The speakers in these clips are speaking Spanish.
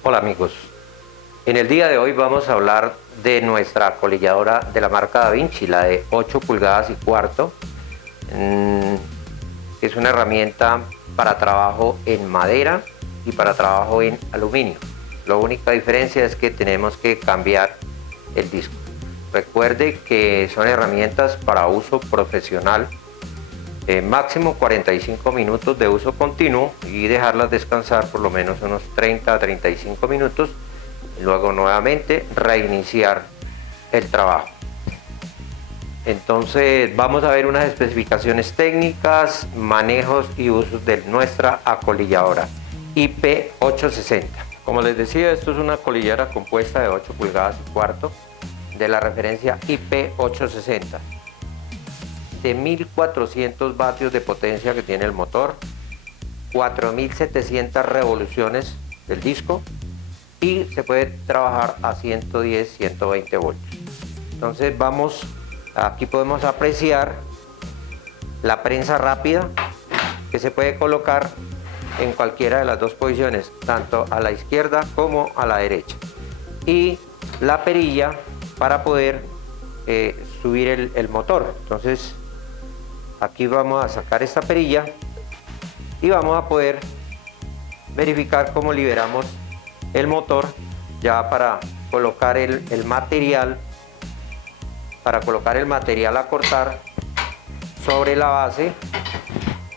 Hola amigos, en el día de hoy vamos a hablar de nuestra acolilladora de la marca Da Vinci, la de 8 pulgadas y cuarto. Es una herramienta para trabajo en madera y para trabajo en aluminio. La única diferencia es que tenemos que cambiar el disco. Recuerde que son herramientas para uso profesional, máximo 45 minutos de uso continuo y dejarlas descansar por lo menos unos 30 a 35 minutos. Luego nuevamente reiniciar el trabajo. Entonces vamos a ver unas especificaciones técnicas, manejos y usos de nuestra acolilladora IP860. Como les decía, esto es una acolilladora compuesta de 8 pulgadas y cuarto de la referencia IP860, de 1400 vatios de potencia que tiene el motor, 4700 revoluciones del disco y se puede trabajar a 110, 120 voltios. Entonces aquí podemos apreciar la prensa rápida que se puede colocar en cualquiera de las dos posiciones, tanto a la izquierda como a la derecha, y la perilla para poder subir el motor. Entonces aquí vamos a sacar esta perilla y vamos a poder verificar cómo liberamos el motor ya para colocar el material a cortar sobre la base,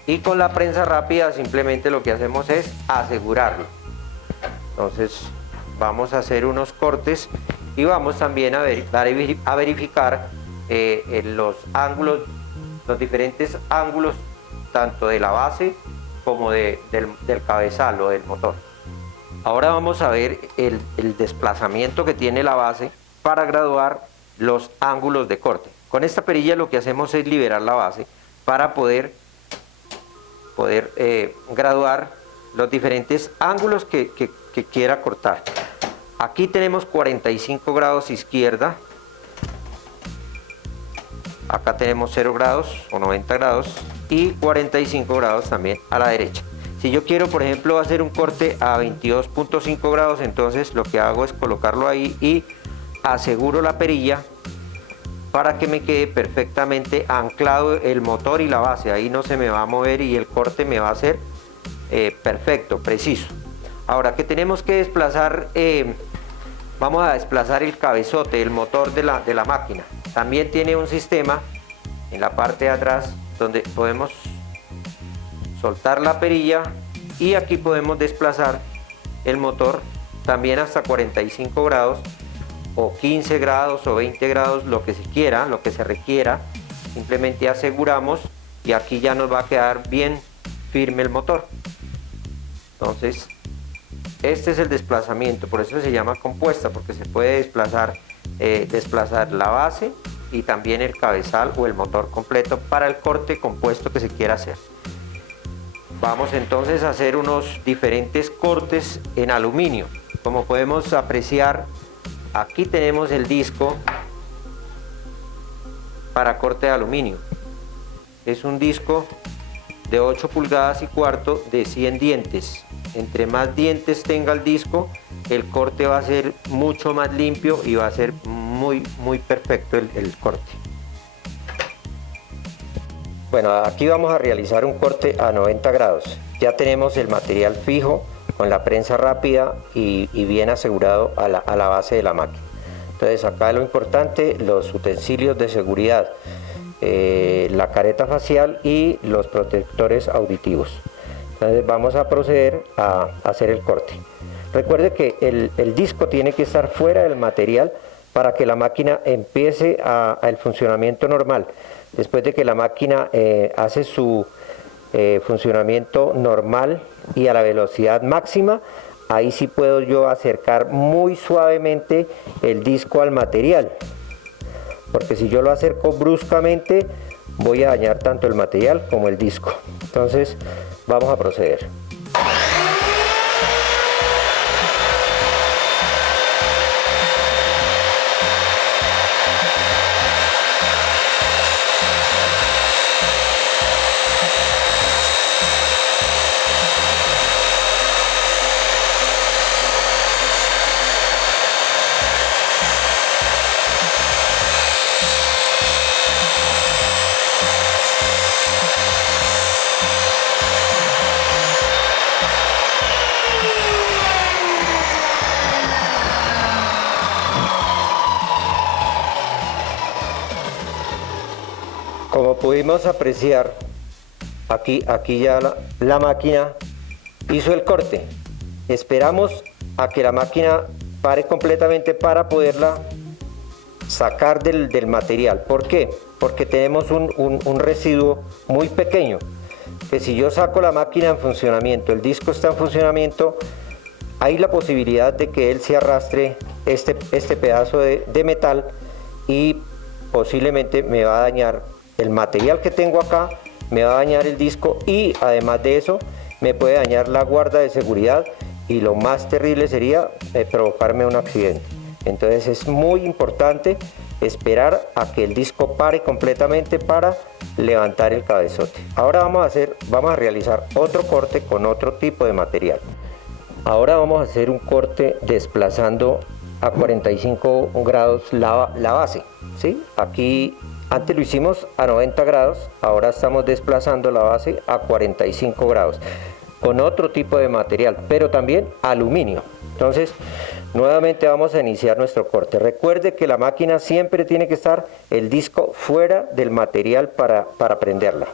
y con la prensa rápida simplemente lo que hacemos es asegurarlo. Entonces vamos a hacer unos cortes y vamos también a verificar los ángulos, los diferentes ángulos tanto de la base como del cabezal o del motor. Ahora vamos a ver el desplazamiento que tiene la base para graduar los ángulos de corte. Con esta perilla lo que hacemos es liberar la base para poder graduar los diferentes ángulos que quiera cortar. Aquí tenemos 45 grados izquierda, acá tenemos 0 grados o 90 grados y 45 grados también a la derecha. Si yo quiero, por ejemplo, hacer un corte a 22.5 grados, entonces lo que hago es colocarlo ahí y aseguro la perilla para que me quede perfectamente anclado el motor y la base. Ahí no se me va a mover y el corte me va a ser perfecto, preciso. Ahora que tenemos que desplazar, vamos a desplazar el cabezote, el motor de la máquina. También tiene un sistema en la parte de atrás donde podemos soltar la perilla y aquí podemos desplazar el motor también hasta 45 grados o 15 grados o 20 grados, lo que se quiera, lo que se requiera. Simplemente aseguramos y aquí ya nos va a quedar bien firme el motor. Entonces este es el desplazamiento, por eso se llama compuesta, porque se puede desplazar la base y también el cabezal o el motor completo para el corte compuesto que se quiera hacer. Vamos entonces a hacer unos diferentes cortes en aluminio. Como podemos apreciar, aquí tenemos el disco para corte de aluminio. Es un disco de 8 pulgadas y cuarto de 100 dientes. Entre más dientes tenga el disco, el corte va a ser mucho más limpio y va a ser muy perfecto el corte. Bueno, aquí vamos a realizar un corte a 90 grados. Ya tenemos el material fijo con la prensa rápida y bien asegurado a la base de la máquina. Entonces acá lo importante, los utensilios de seguridad, la careta facial y los protectores auditivos. Entonces vamos a proceder a hacer el corte. Recuerde que el disco tiene que estar fuera del material para que la máquina empiece el funcionamiento normal. Después de que la máquina hace su funcionamiento normal y a la velocidad máxima, ahí sí puedo yo acercar muy suavemente el disco al material, porque si yo lo acerco bruscamente voy a dañar tanto el material como el disco. Entonces vamos a proceder. pudimos apreciar, aquí ya la máquina hizo el corte. Esperamos a que la máquina pare completamente para poderla sacar del material. ¿Por qué? Porque tenemos un residuo muy pequeño, que si yo saco la máquina en funcionamiento, el disco está en funcionamiento, hay la posibilidad de que él se arrastre este pedazo de metal y posiblemente me va a dañar el material que tengo acá, me va a dañar el disco y además de eso me puede dañar la guarda de seguridad y lo más terrible sería provocarme un accidente. Entonces es muy importante esperar a que el disco pare completamente para levantar el cabezote. Ahora vamos a realizar otro corte con otro tipo de material. Ahora vamos a hacer un corte desplazando a 45 grados la base, ¿sí? Aquí antes lo hicimos a 90 grados, ahora estamos desplazando la base a 45 grados con otro tipo de material, pero también aluminio. Entonces, nuevamente vamos a iniciar nuestro corte. Recuerde que la máquina siempre tiene que estar el disco fuera del material para prenderla.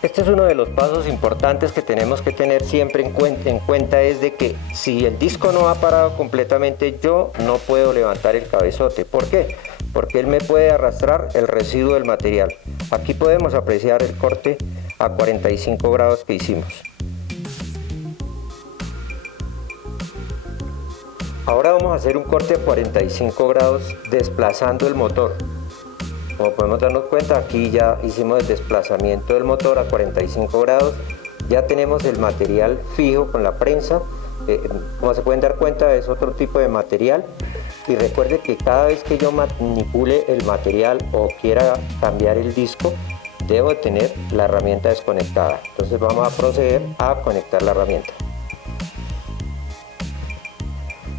Este es uno de los pasos importantes que tenemos que tener siempre en cuenta, es de que si el disco no ha parado completamente, yo no puedo levantar el cabezote. ¿Por qué? Porque él me puede arrastrar el residuo del material. Aquí podemos apreciar el corte a 45 grados que hicimos. Ahora vamos a hacer un corte a 45 grados desplazando el motor. Como podemos darnos cuenta, aquí ya hicimos el desplazamiento del motor a 45 grados. Ya tenemos el material fijo con la prensa. Como se pueden dar cuenta, es otro tipo de material. Y recuerde que cada vez que yo manipule el material o quiera cambiar el disco, debo tener la herramienta desconectada. Entonces vamos a proceder a conectar la herramienta.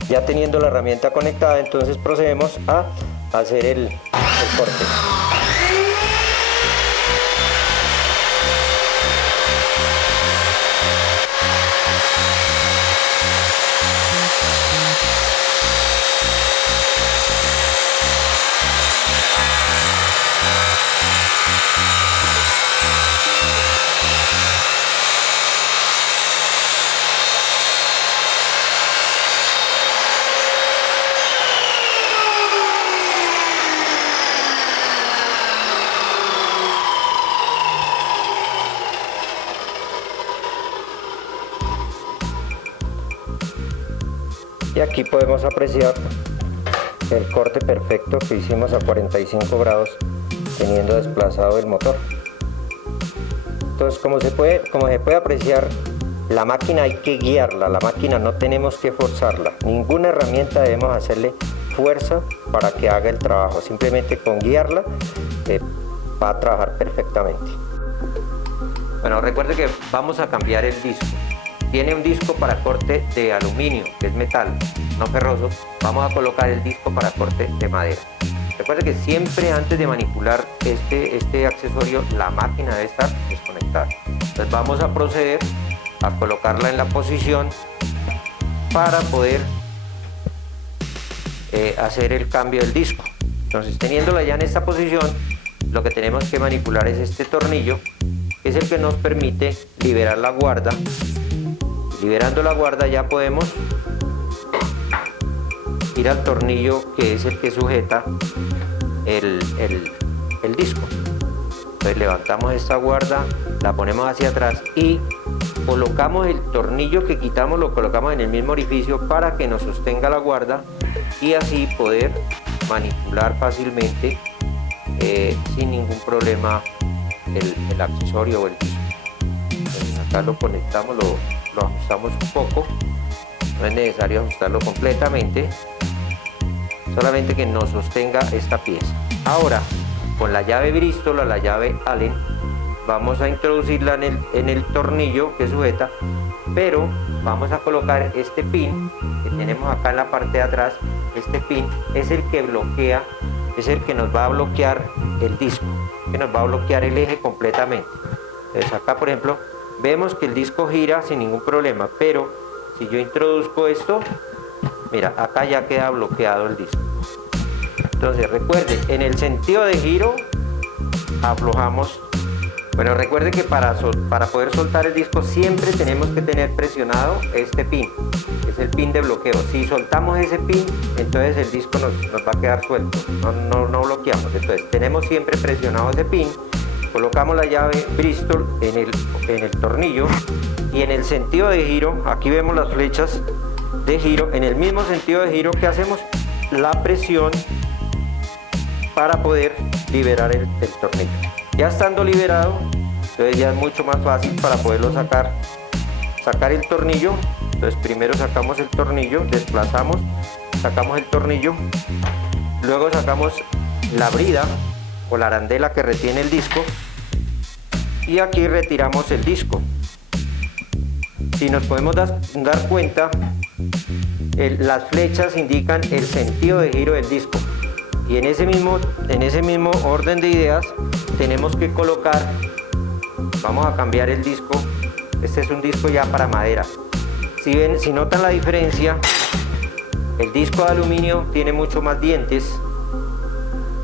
Ya teniendo la herramienta conectada, entonces procedemos a hacer el corte. Y aquí podemos apreciar el corte perfecto que hicimos a 45 grados teniendo desplazado el motor. Entonces, como se puede apreciar, la máquina hay que guiarla, la máquina no tenemos que forzarla, ninguna herramienta debemos hacerle fuerza para que haga el trabajo, simplemente con guiarla va a trabajar perfectamente. Bueno, recuerde que vamos a cambiar el disco. Tiene un disco para corte de aluminio, que es metal, no ferroso. Vamos a colocar el disco para corte de madera. Recuerde que siempre antes de manipular este accesorio, la máquina debe estar desconectada. Entonces vamos a proceder a colocarla en la posición para poder hacer el cambio del disco. Entonces, teniéndola ya en esta posición, lo que tenemos que manipular es este tornillo, que es el que nos permite liberar la guarda. Liberando la guarda ya podemos ir al tornillo que es el que sujeta el disco. Entonces levantamos esta guarda, la ponemos hacia atrás y colocamos el tornillo que quitamos, lo colocamos en el mismo orificio para que nos sostenga la guarda y así poder manipular fácilmente sin ningún problema el accesorio o el disco. Entonces acá lo conectamos, lo ajustamos un poco, no es necesario ajustarlo completamente, solamente que nos sostenga esta pieza. Ahora, con la llave Bristol o la llave Allen, vamos a introducirla en el tornillo que sujeta, pero vamos a colocar este pin que tenemos acá en la parte de atrás. Este pin es el que bloquea, es el que nos va a bloquear el disco, que nos va a bloquear el eje completamente. Entonces acá, por ejemplo, vemos que el disco gira sin ningún problema, pero si yo introduzco esto, mira, acá ya queda bloqueado el disco. Entonces recuerde, en el sentido de giro aflojamos. Bueno, recuerde que para poder soltar el disco siempre tenemos que tener presionado este pin, que es el pin de bloqueo. Si soltamos ese pin, entonces el disco nos va a quedar suelto, no bloqueamos. Entonces tenemos siempre presionado ese pin, colocamos la llave Bristol en el tornillo, y en el sentido de giro, aquí vemos las flechas de giro, en el mismo sentido de giro que hacemos la presión para poder liberar el tornillo. Ya estando liberado, entonces ya es mucho más fácil para poderlo sacar el tornillo. Entonces primero sacamos el tornillo, desplazamos, sacamos el tornillo, luego sacamos la brida o la arandela que retiene el disco, y aquí retiramos el disco. Si nos podemos dar cuenta, las flechas indican el sentido de giro del disco, y en ese mismo orden de ideas tenemos que colocar, vamos a cambiar el disco. Este es un disco ya para madera. Si notan la diferencia, el disco de aluminio tiene mucho más dientes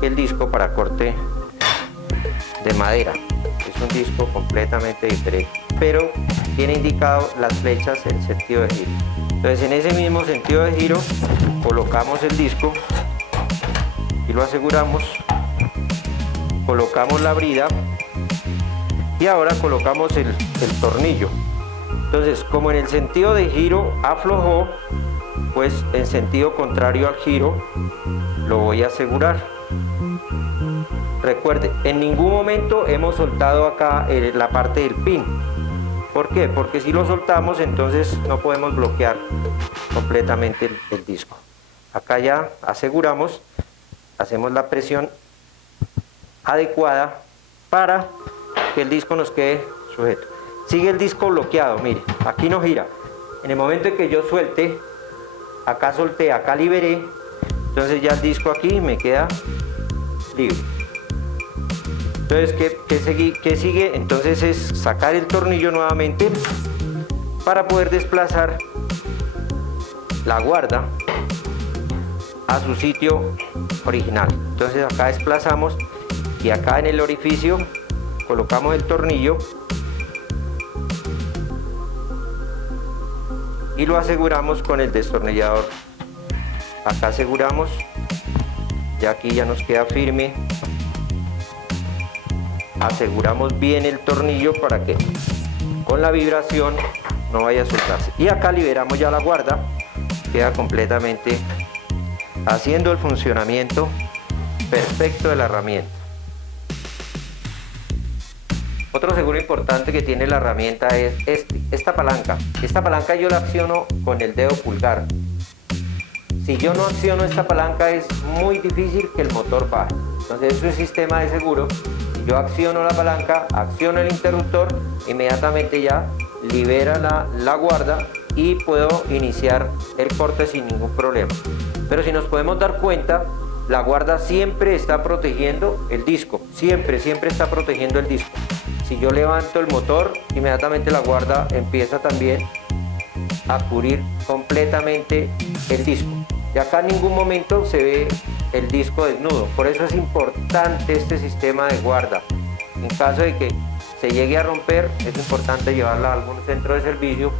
que el disco para corte de madera. Es un disco completamente diferente, pero tiene indicado las flechas el sentido de giro. Entonces en ese mismo sentido de giro colocamos el disco y lo aseguramos, colocamos la brida y ahora colocamos el tornillo. Entonces, como en el sentido de giro aflojó, pues en sentido contrario al giro lo voy a asegurar. Recuerde, en ningún momento hemos soltado acá la parte del pin. ¿Por qué? Porque si lo soltamos, entonces no podemos bloquear completamente el disco. Acá ya aseguramos, hacemos la presión adecuada para que el disco nos quede sujeto. Sigue el disco bloqueado, mire, aquí no gira. En el momento en que yo suelte, acá solté, acá liberé, entonces ya el disco aquí me queda libre. Entonces, ¿qué sigue? Entonces es sacar el tornillo nuevamente para poder desplazar la guarda a su sitio original. Entonces acá desplazamos y acá en el orificio colocamos el tornillo y lo aseguramos con el destornillador. Acá aseguramos, ya aquí ya nos queda firme. Aseguramos bien el tornillo para que con la vibración no vaya a soltarse. Y acá liberamos ya la guarda, queda completamente haciendo el funcionamiento perfecto de la herramienta. Otro seguro importante que tiene la herramienta es esta palanca. Esta palanca yo la acciono con el dedo pulgar. Si yo no acciono esta palanca es muy difícil que el motor baje. Entonces es un sistema de seguro. Si yo acciono la palanca, acciono el interruptor, inmediatamente ya libera la guarda y puedo iniciar el corte sin ningún problema. Pero si nos podemos dar cuenta, la guarda siempre está protegiendo el disco, siempre está protegiendo el disco. Si yo levanto el motor, inmediatamente la guarda empieza también a cubrir completamente el disco. Y acá en ningún momento se ve el disco desnudo. Por eso es importante este sistema de guarda. En caso de que se llegue a romper, es importante llevarla a algún centro de servicio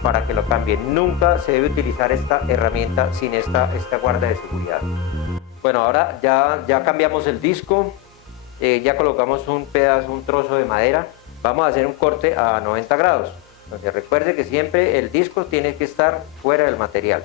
para que lo cambien. Nunca se debe utilizar esta herramienta sin esta guarda de seguridad. Bueno, ahora ya cambiamos el disco, ya colocamos un trozo de madera. Vamos a hacer un corte a 90 grados. Entonces recuerde que siempre el disco tiene que estar fuera del material.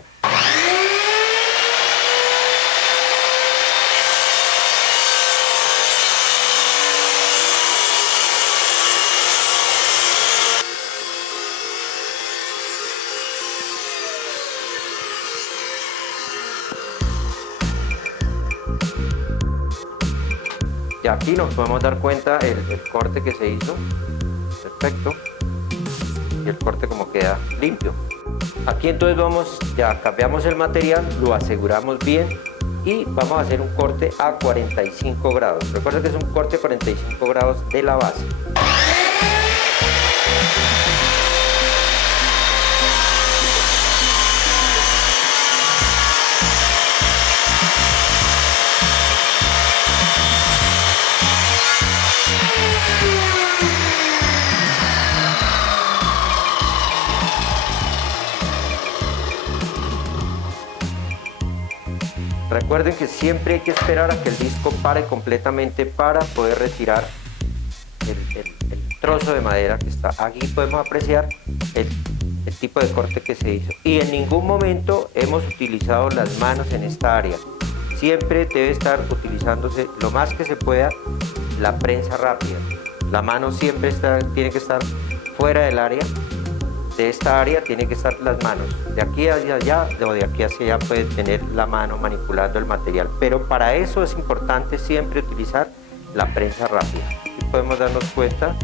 Y aquí nos podemos dar cuenta el corte que se hizo, perfecto, y el corte como queda limpio. Aquí entonces ya cambiamos el material, lo aseguramos bien y vamos a hacer un corte a 45 grados. Recuerda que es un corte a 45 grados de la base. Recuerden que siempre hay que esperar a que el disco pare completamente para poder retirar el trozo de madera que está aquí. Podemos apreciar el tipo de corte que se hizo, y en ningún momento hemos utilizado las manos en esta área. Siempre debe estar utilizándose lo más que se pueda la prensa rápida. La mano siempre tiene que estar fuera del área. De esta área tiene que estar las manos, de aquí hacia allá o de aquí hacia allá puede tener la mano manipulando el material, pero para eso es importante siempre utilizar la prensa rápida. Aquí podemos darnos cuenta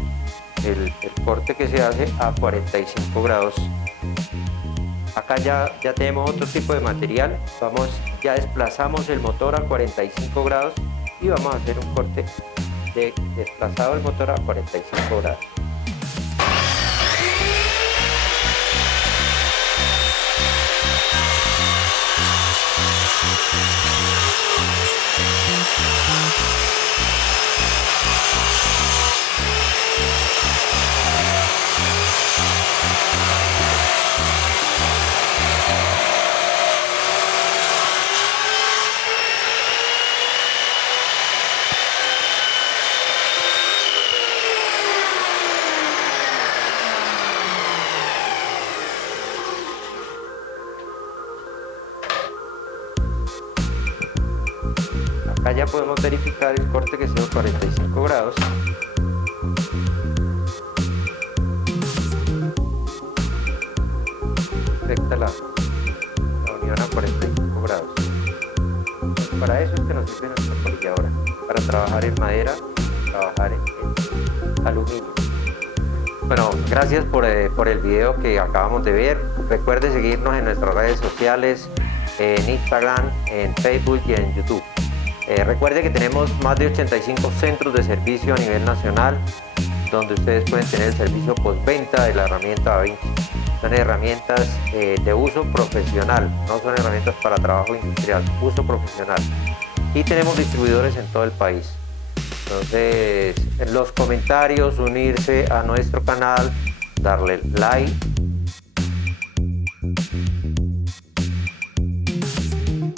el corte que se hace a 45 grados. Acá ya tenemos otro tipo de material, ya desplazamos el motor a 45 grados y vamos a hacer un corte de desplazado el motor a 45 grados. Acá ya podemos verificar el corte que sea 45 grados. Perfecta la unión a 45 grados. Para eso es que nos sirve nuestra polilladora, para trabajar en madera, trabajar en aluminio. Bueno, gracias por el video que acabamos de ver. Recuerde seguirnos en nuestras redes sociales, en Instagram, en Facebook y en YouTube. Recuerde que tenemos más de 85 centros de servicio a nivel nacional, donde ustedes pueden tener el servicio postventa de la herramienta DaVinci. Son herramientas de uso profesional, no son herramientas para trabajo industrial, uso profesional. Y tenemos distribuidores en todo el país. Entonces, en los comentarios, unirse a nuestro canal, darle like.